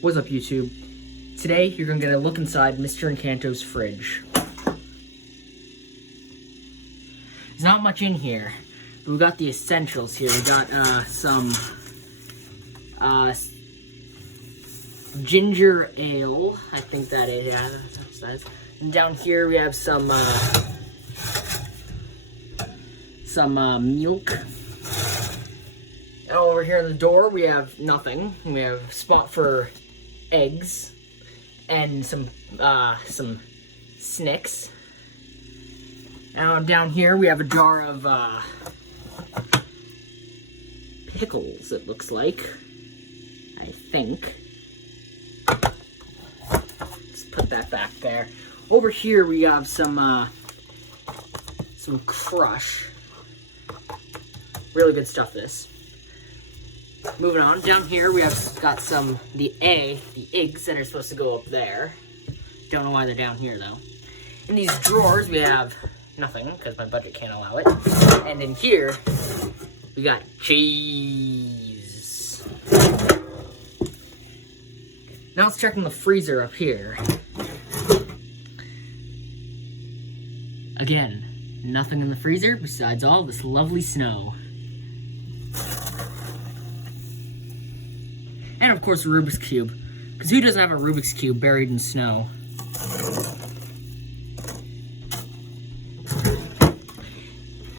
What's up, YouTube? Today, you're gonna get a look inside Mr. Encanto's fridge. There's not much in here, but we got the essentials here. We got some ginger ale. I think that is, yeah, that's what it says. And down here we have some milk. And over here on the door we have nothing. We have a spot for eggs and some Snicks. Now down here we have a jar of pickles, it looks like. I think. Let's put that back there. Over here we have some Crush. Really good stuff, this. Moving on, down here we have got the eggs that are supposed to go up there. Don't know why they're down here though. In these drawers we have nothing, because my budget can't allow it. And in here, we got cheese. Now let's check in the freezer up here. Again, nothing in the freezer besides all this lovely snow. And of course, a Rubik's Cube. Because who doesn't have a Rubik's Cube buried in snow?